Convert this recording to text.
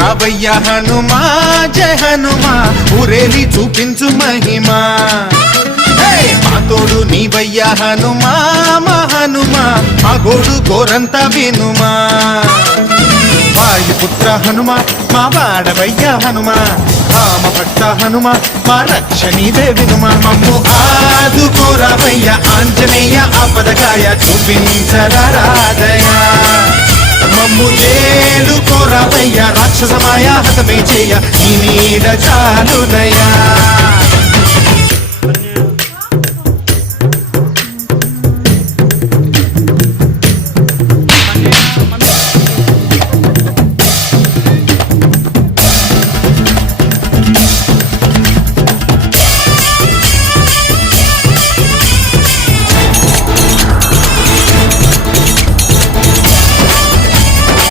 రావయ్య హనుమా జయ హనుమా ఊరేలి చూపించు మహిమా మా తోడు నీవయ్య హనుమా మా హనుమా మా గోడు గోరంత వినుమా వాయుపుత్ర హనుమా మా వాడవయ్య హనుమా రామభట్ట హనుమా మా రక్షణీదే వినుమా మమ్ము ఆదుకోరావయ్య ఆంజనేయ ఆపదగాయ చూపించరాదయ మమ్ము ఏలుకోరావయ్య రాక్షసమాయ హతమే చేయ నీ నీడ చాలునయా